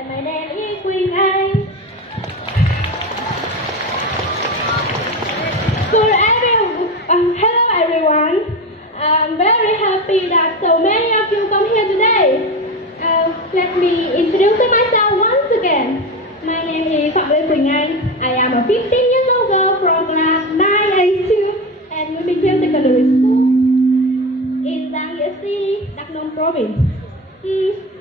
and my name is Quỳnh Anh. Hello everyone. I'm very happy that so many of you come here today. Let me introduce myself once again. My name is Quỳnh Anh. I am a 15 years old girl from class 9A2 and Military Secondary School in Giang City, Đắk Nông Province.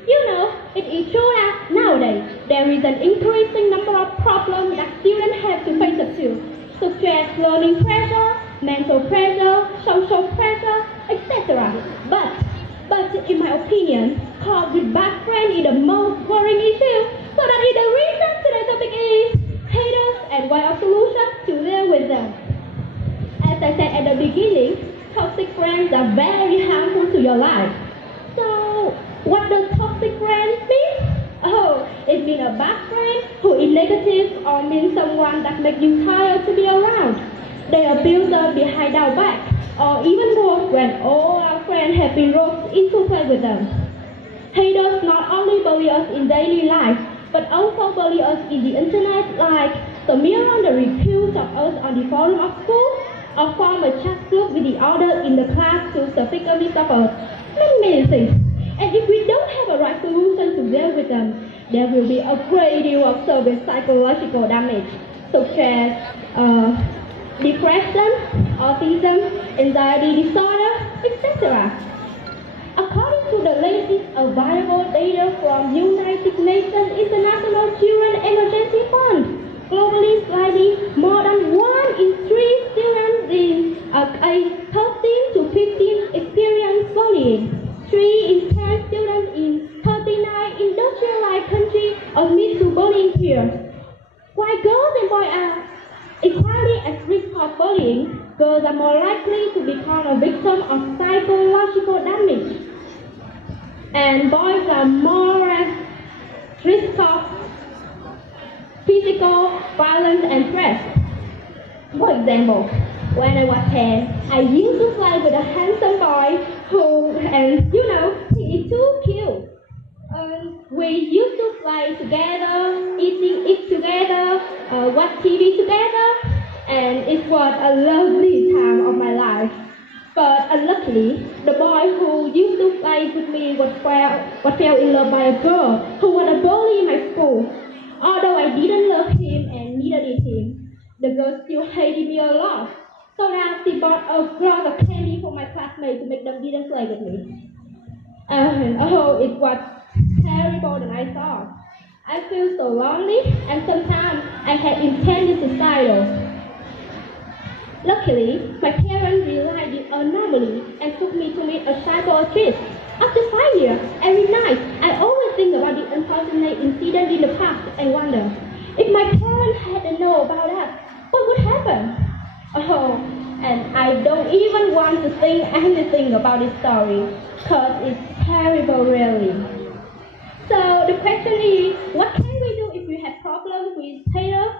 You know, it is true that nowadays there is an increasing number of problems that students have to face up to, such as learning pressure, mental pressure, social pressure, etc. But in my opinion, cause with bad friend is the most worrying issue. So that is the reason today's topic is haters and what are solutions to deal with them. As I said at the beginning, toxic friends are very harmful to your life. So what does toxic friends mean? Oh, it means a bad friend who is negative or means someone that makes you tired to be around. They abuse us behind our back, or even worse when all our friends have been roped into play with them. Haters not only bully us in daily life, but also bully us in the internet, like smear on the reviews of us on the forum of school, or form a chat group with the others in the class to subsequently suffer many things. And if we don't have a right solution to deal with them, there will be a great deal of severe psychological damage, such as depression, autism, anxiety disorder, etc. According to the latest available data from United Nations International Children Emergency Fund, globally slightly more than 1 in 3 students in age 13 to 15 experience bullying. 3 in 10 students in 39 industrialized countries admit to bullying peers. While girls and boys are equally at risk of bullying, girls are more likely to become a victim of psychological damage, and boys are more at risk of physical violence and threats. For example, when I was 10, I used to play with a handsome boy and you know, he is too cute. We used to play together, eat together, watch TV together, and it was a lovely time of my life. But unluckily, the boy who used to play with me fell in love by a girl who was a bully in my school. Although I didn't love him and neither did him, the girl still hated me a lot. So that she bought a glass of candy for my classmates to make them didn't play with me. It was terrible than I thought. I feel so lonely, and sometimes I had intended suicidal. Luckily, my parents realized the anomaly and took me to meet a psychiatrist. After 5 years, every night, I always think about the unfortunate incident in the past and wonder, if my parents had known about that, what would happen? And I don't even want to think anything about this story, because it's terrible really. So the question is, what can we do if we have problems with haters?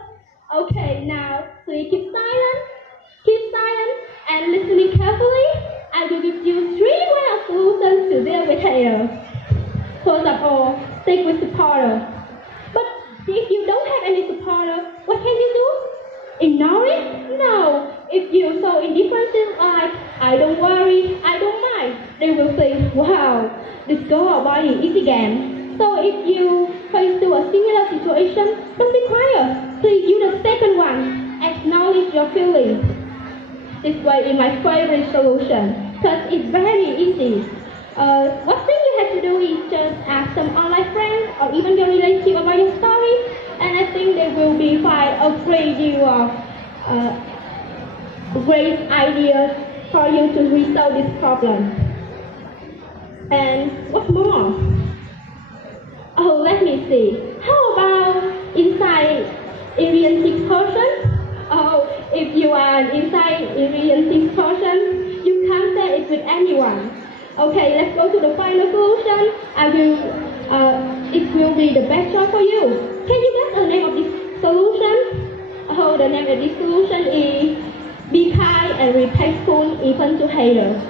Okay, now, please keep silent, and listening carefully. I will give you 3 ways of solutions to deal with haters. First of all, stick with supporters. But if you don't have any supporter, what can you do? Ignore it? No. If you show indifference like, I don't worry, I don't mind, they will think, wow, this girl or boy is easy game. So if you face to a similar situation, don't be quiet. Please use the second one. Acknowledge your feelings. This way is my favorite solution, because it's very easy. What thing you have to do is just ask some online friends or even your relative about your story, and I think they will find a great deal of great ideas for you to resolve this problem. And what more? Oh, let me see. How about inside-oriented person? Oh, if you are an inside-oriented person, you can't share it with anyone. Okay, let's go to the final solution. It will be the best choice for you. Can you guess the name of this solution? Oh, the name of this solution is be kind and respectful even to haters.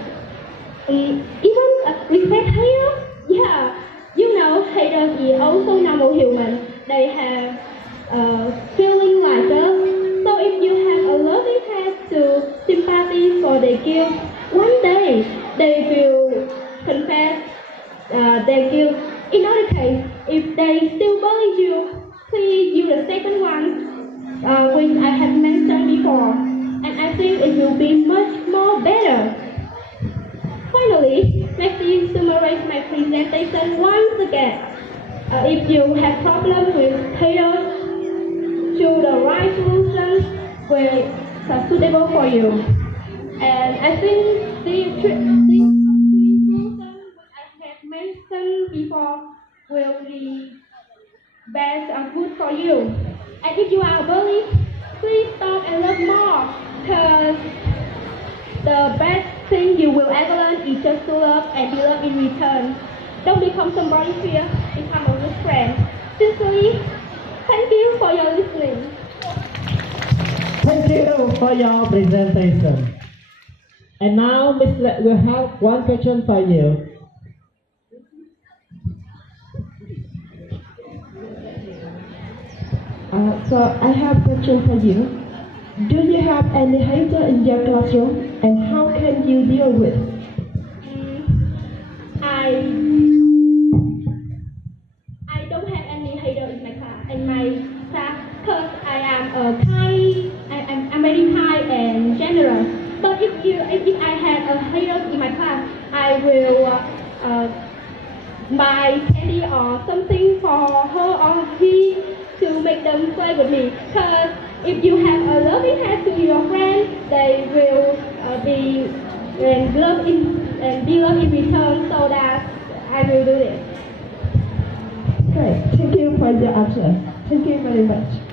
Even respect haters? Yeah, you know, haters haters is also normal human. They have feeling like us. So if you have a loving heart to sympathy for their guilt, one day they will confess their guilt. In other case, if they still believe you, please use the second one, which I have mentioned before, and I think it will be much more better. Finally, let me summarize my presentation once again. If you have problems with haters, choose the right solutions which are suitable for you. And I think these three solutions which I have mentioned before will be best and good for you. And if you are a bully, please stop and love more, because the best thing you will ever learn is just to love and be loved in return. Don't become somebody's fear, become a good friend. Sincerely, thank you for your listening. Thank you for your presentation. And now, Ms. Le will have one question for you. So I have a question for you. Do you have any hater in your classroom, and how can you deal with? I don't have any hater in my class, because I am I'm very kind and generous. But if I had a hater in my class, I will buy candy or something for her or he to make them play with me. Because if you have a loving heart to your friend, they will be loved in return. So that I will do it. Great. Thank you for your answer. Thank you very much.